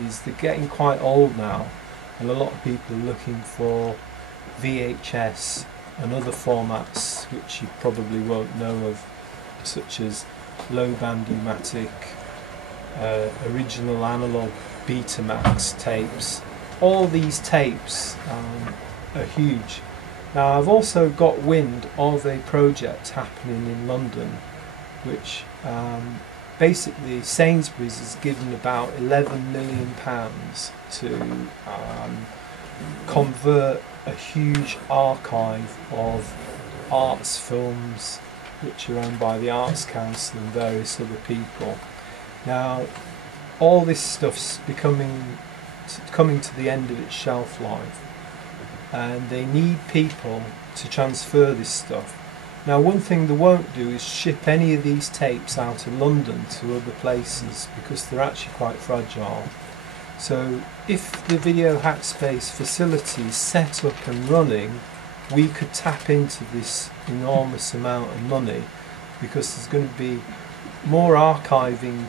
is they're getting quite old now, and a lot of people are looking for VHS and other formats which you probably won't know of, such as low band pneumatic, original analog Betamax tapes. All these tapes are huge. Now I've also got wind of a project happening in London, which basically Sainsbury's has given about £11 million to convert a huge archive of arts films which are owned by the Arts Council and various other people. Now all this stuff's coming to the end of its shelf life, and they need people to transfer this stuff. Now one thing they won't do is ship any of these tapes out of London to other places, because they're actually quite fragile. So if the VideoHackSpace facility is set up and running, we could tap into this enormous amount of money, because there's going to be more archiving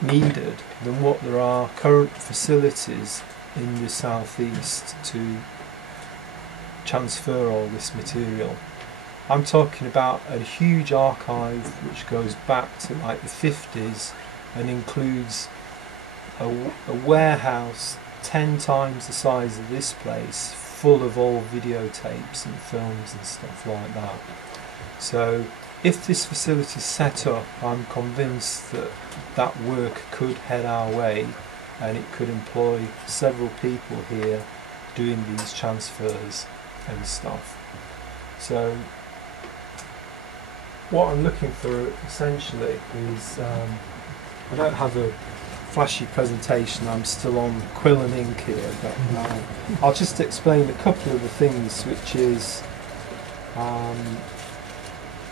needed than what there are current facilities in the southeast to transfer all this material. I'm talking about a huge archive which goes back to like the 50s and includes a warehouse 10 times the size of this place, full of all videotapes and films and stuff like that. So if this facility is set up, I'm convinced that that work could head our way, and it could employ several people here doing these transfers and stuff. So what I'm looking for essentially is, I don't have a flashy presentation, I'm still on quill and ink here, but I'll just explain a couple of the things, which is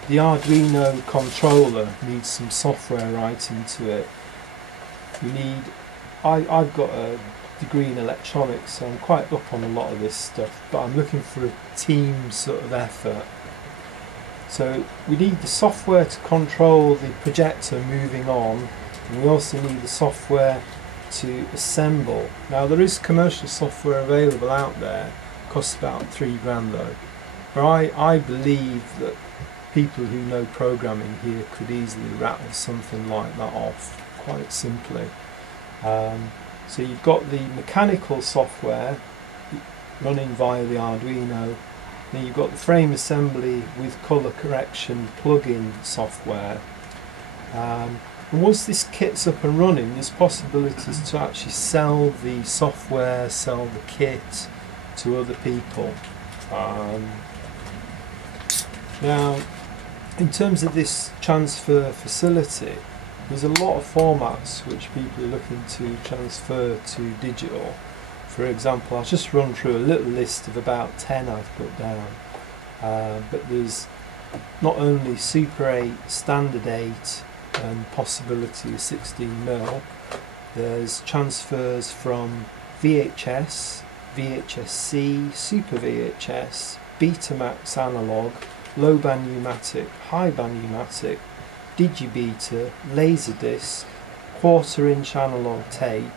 the Arduino controller needs some software right into it. I've got a degree in electronics, so I'm quite up on a lot of this stuff, but I'm looking for a team sort of effort. So we need the software to control the projector moving on, and we also need the software to assemble. Now there is commercial software available out there, it costs about £3 though, but I believe that people who know programming here could easily rattle something like that off quite simply. So you've got the mechanical software running via the Arduino, then you've got the frame assembly with colour correction plug-in software. And once this kit's up and running, there's possibilities to actually sell the software, sell the kit to other people. Now, in terms of this transfer facility, there's a lot of formats which people are looking to transfer to digital. For example, I'll just run through a little list of about 10 I've put down. But there's not only Super 8, Standard 8 and possibility of 16mm, there's transfers from VHS, VHS-C, Super VHS, Betamax analog, low band pneumatic, high band pneumatic, digibeta, laserdisc, 1/4 inch analog tape,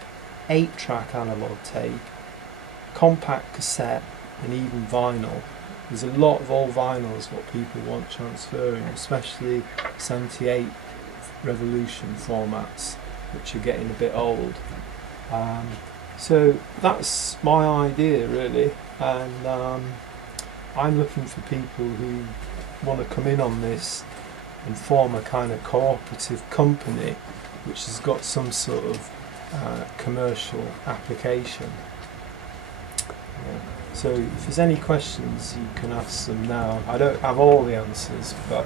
8-track analog tape, compact cassette and even vinyl. There's a lot of old vinyls what people want transferring, especially 78 revolution formats, which are getting a bit old. So that's my idea really, and I'm looking for people who want to come in on this and form a kind of cooperative company which has got some sort of commercial application. So if there's any questions you can ask them now. I don't have all the answers, but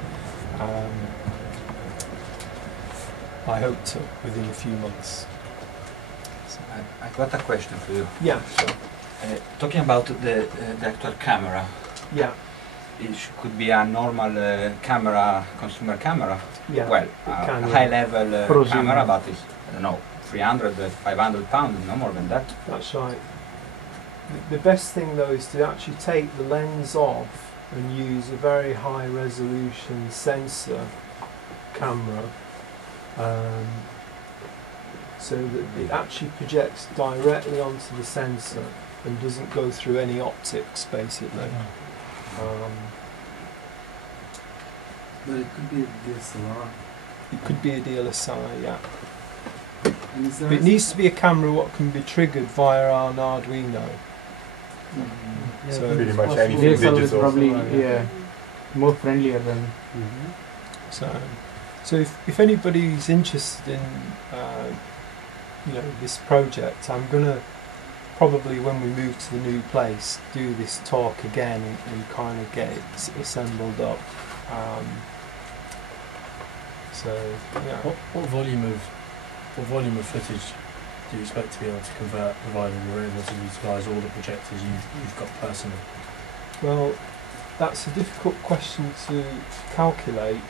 I hope to within a few months. So I got a question for you. Yeah, sure. Talking about the actual camera. Yeah. It could be a normal camera, consumer camera. Yeah. Well, a high-level camera, but it's, I don't know, 300, 500 pounds, no more than that. That's right. The best thing though is to actually take the lens off and use a very high resolution sensor camera. so that it actually projects directly onto the sensor and doesn't go through any optics, basically. But it could be a DSLR. It could be a DSLR, yeah. But it needs to be a camera what can be triggered via an Arduino. Yeah, So pretty much anything DSLR is digital. probably more friendlier than. So if anybody's interested in this project, I'm gonna probably, when we move to the new place, do this talk again and kind of get it assembled up. What volume of footage do you expect to be able to convert, provided you're able to utilise all the projectors you've got personally? Well, that's a difficult question to calculate.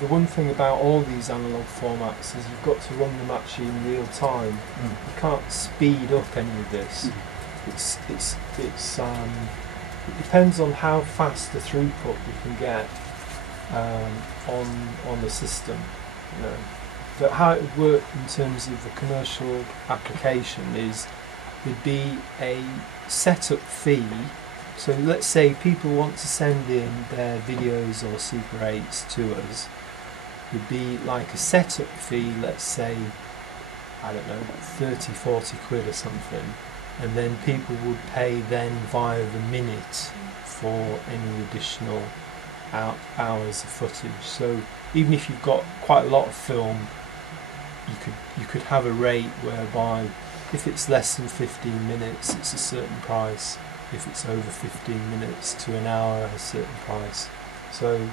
The one thing about all these analog formats is you've got to run them actually in real time. You can't speed up any of this. It depends on how fast the throughput you can get on the system. But how it would work in terms of the commercial application is there'd be a setup fee. So let's say people want to send in their videos or Super 8s to us. It'd be like a setup fee, let's say, I don't know, 30, 40 quid or something. And then people would pay then via the minute for any additional hours of footage. So even if you've got quite a lot of film, you could have a rate whereby if it's less than 15 minutes, it's a certain price. If it's over 15 minutes to an hour, a certain price. So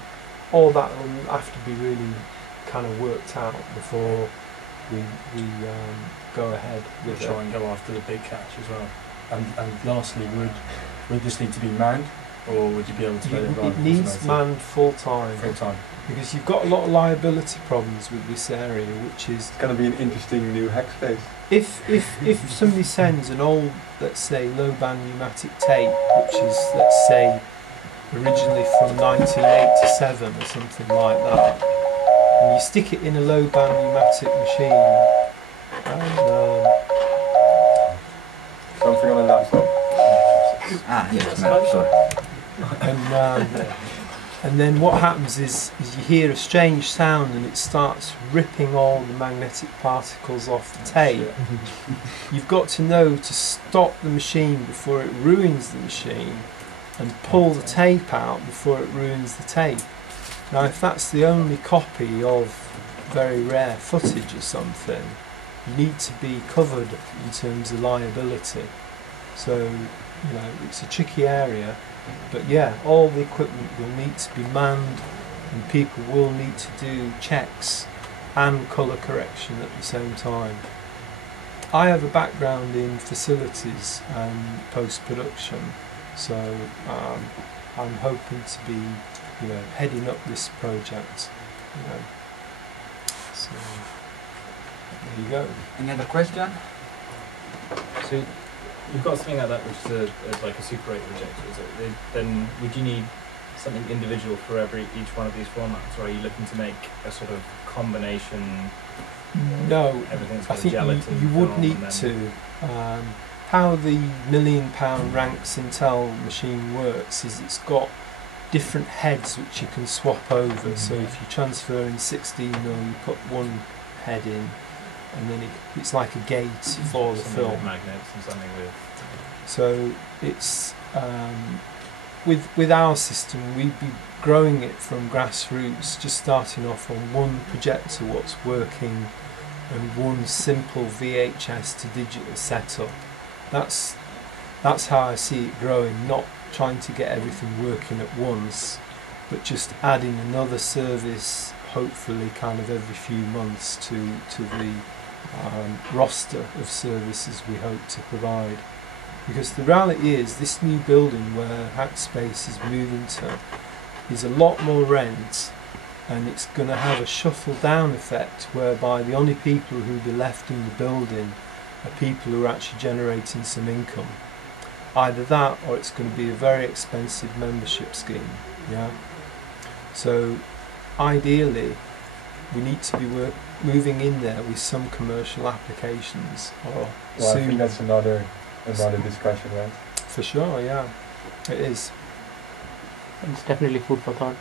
all that will have to be really kind of worked out before we go ahead with it. Try and go after the big catch as well. And lastly, would this need to be manned, or would you be able to let it run? It needs manned full time. Full time. Because you've got a lot of liability problems with this area, which is... It's going to be an interesting new Hackspace. If somebody sends an old, let's say, low-band pneumatic tape, which is, let's say, originally from 1987 or something like that, and you stick it in a low-band pneumatic machine, and... Something on a laptop. Yes, no, sorry. And then what happens is you hear a strange sound and it starts ripping all the magnetic particles off the tape. You've got to know to stop the machine before it ruins the machine and pull the tape out before it ruins the tape. Now if that's the only copy of very rare footage or something, you need to be covered in terms of liability. So, it's a tricky area. But yeah, all the equipment will need to be manned and people will need to do checks and colour correction at the same time. I have a background in facilities and post-production, so I'm hoping to be heading up this project. So there you go. Any other question? So you've got something like that which is like a Super 8 projector, is it? Then would you need something individual for each one of these formats, or are you looking to make a sort of combination? No, everything's I think you would need to. How the £1 million Ranks Intel machine works is it's got different heads which you can swap over. So if you transfer in 16mm, you put one head in, and then it's like a gate for the film. With magnets and something with. So it's with our system, we'd be growing it from grassroots, just starting off on one projector, what's working, and one simple VHS to digital setup. That's how I see it growing. Not trying to get everything working at once, but just adding another service, hopefully, kind of every few months to the roster of services we hope to provide. Because the reality is, this new building where Hackspace is moving to is a lot more rent, and it's going to have a shuffle down effect whereby the only people who will be left in the building are people who are actually generating some income. Either that, or it's going to be a very expensive membership scheme. Yeah. So ideally, we need to be moving in there with some commercial applications, or Well, I soon. think that's another discussion, right? For sure, yeah, it is. It's definitely food for thought.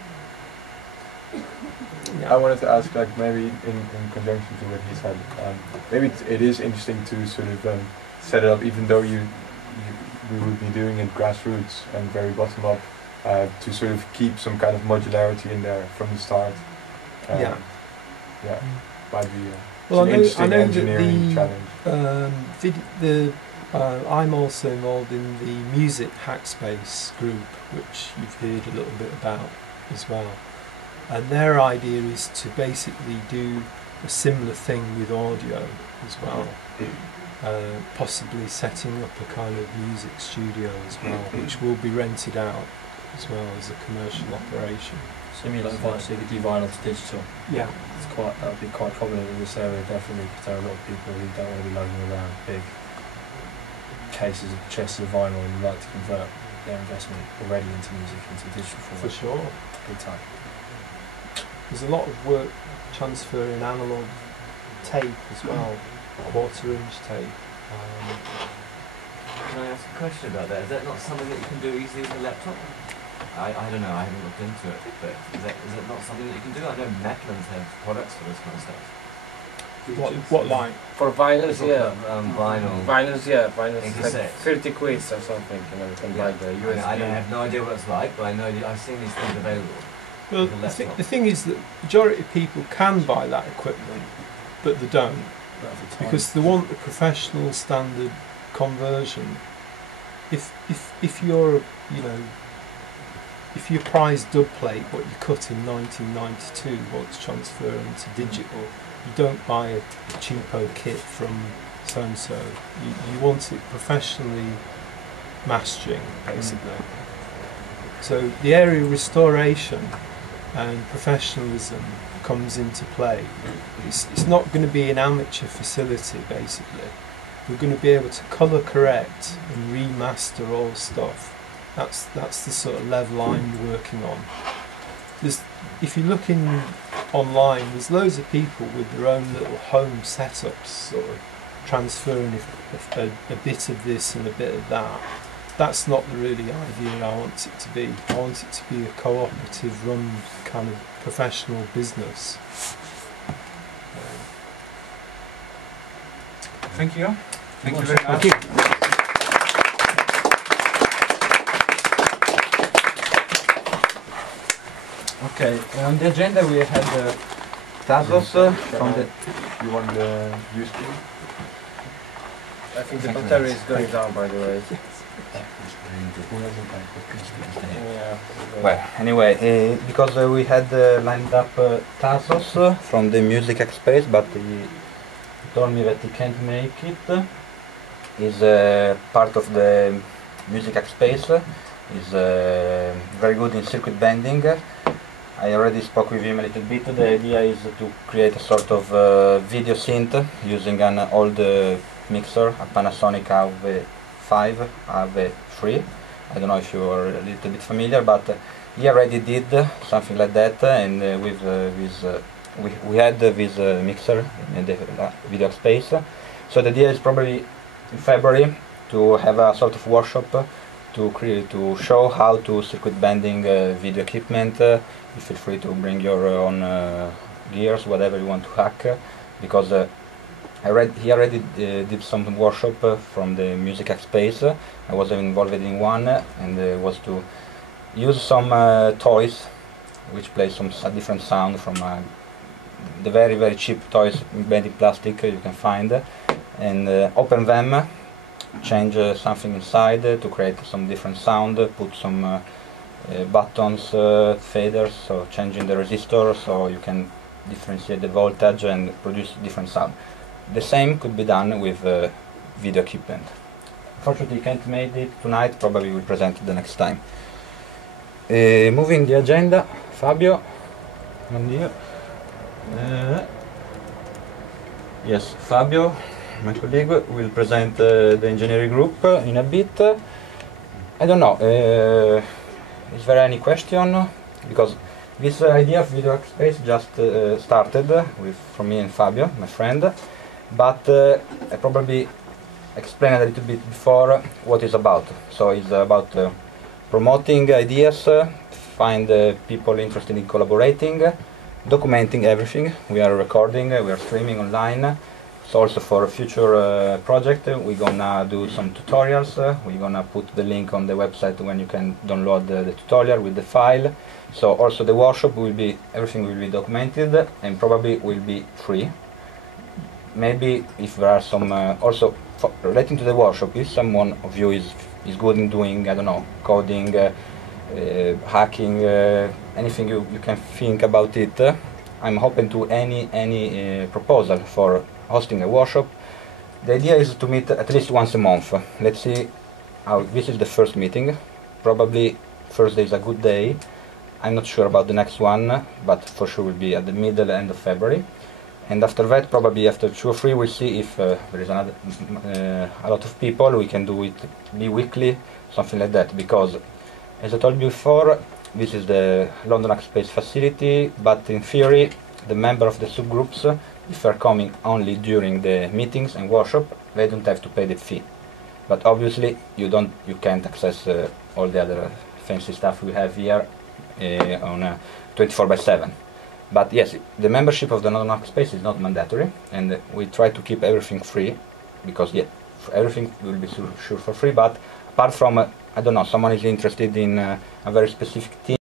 I wanted to ask, like, maybe in conjunction to what he said, maybe it is interesting to sort of set it up, even though we would be doing it grassroots and very bottom up, to sort of keep some kind of modularity in there from the start. Yeah. Yeah, might be Well, an interesting I know engineering that challenge. I'm also involved in the Music Hackspace group, which you've heard a little bit about as well. And their idea is to basically do a similar thing with audio as well, possibly setting up a kind of music studio as well, which will be rented out as well as a commercial operation. Simulate vinyl, so you could do vinyl to digital. Yeah. That would be quite prominent in this area, definitely, because there are a lot of people who don't want to be lugging around big cases of chests of vinyl and would like to convert their investment already into music into digital format. For sure. Big time. There's a lot of work transferring analogue tape as well, quarter-inch tape. Can I ask a question about that? Is that not something that you can do easily with a laptop? I don't know, I haven't looked into it, but is it not something that you can do? I know Macklins have products for this kind of stuff. What line? For vinyls, yeah. Vinyl. Vinyls, yeah. Vinyls And like cassettes. 30 quids or something, you know, you can buy the USB. I have no idea what it's like, but I know I've seen these things available. Well, with a laptop. the thing is that the majority of people can buy that equipment, but they don't, because they want the professional standard conversion. If you're, you know, if your prize dub plate, what you cut in 1992, what's transferring to digital, you don't buy a cheapo kit from so-and-so. You want it professionally mastering, basically. So the area of restoration and professionalism comes into play. It's not going to be an amateur facility, basically. We're going to be able to colour correct and remaster all stuff. That's the sort of level I'm working on. If you're looking online, there's loads of people with their own little home setups, sort of transferring a bit of this and a bit of that. That's not the really idea I want it to be. I want it to be a cooperative run kind of professional business. Thank you. Thank you very much. Okay, on the agenda we had Tazos from the... You want the use key? I think the battery is going down, by the way. Yeah. Well, anyway, because we had lined up Tazos from the Music Hackspace, but he told me that he can't make it. He's part of the Music Hackspace. He's very good in circuit bending. I already spoke with him a little bit. The idea is to create a sort of video synth using an old mixer, a Panasonic AV5, AV3. I don't know if you are a little bit familiar, but he already did something like that, and we had this mixer in the VideoHackSpace. So the idea is probably in February to have a sort of workshop to show how to circuit bending video equipment. You feel free to bring your own gears, whatever you want to hack, because he already did some workshop from the Music Hackspace. I was involved in one, and was to use some toys which play some different sound from the very cheap toys made in plastic you can find, and open them, change something inside to create some different sound, put some buttons, faders, so changing the resistor so you can differentiate the voltage and produce different sound. The same could be done with video equipment. Unfortunately, you can't make it tonight, probably we'll present it the next time. Moving the agenda, Fabio, on here. Yes, Fabio, my colleague, will present the engineering group in a bit. I don't know, is there any question? Because This idea of VideoHackSpace just started from me and Fabio, my friend, but I probably explained a little bit before what it's about. So it's about promoting ideas, find people interested in collaborating, documenting everything. We are recording, we are streaming online. So also for a future project, we're gonna do some tutorials. We're gonna put the link on the website when you can download the tutorial with the file. So also the workshop will be, everything will be documented and probably will be free. Maybe if there are some, also relating to the workshop, if someone of you is good in doing, I don't know, coding, hacking, anything you can think about it, I'm open to any proposal for hosting a workshop. The idea is to meet at least once a month. Let's see how, this is the first meeting. Probably Thursday is a good day. I'm not sure about the next one, but for sure will be at the middle end of February. And after that, probably after 2 or 3, we'll see if there is another, a lot of people. We can do it bi-weekly, something like that. Because, as I told you before, this is the London Hackspace facility, but in theory, the member of the subgroups, if they're coming only during the meetings and workshop, they don't have to pay the fee. But obviously, you can't access all the other fancy stuff we have here on 24/7. But yes, the membership of the London Hackspace is not mandatory, and we try to keep everything free, because yeah, everything will be sure for free. But apart from, I don't know, someone is interested in a very specific theme.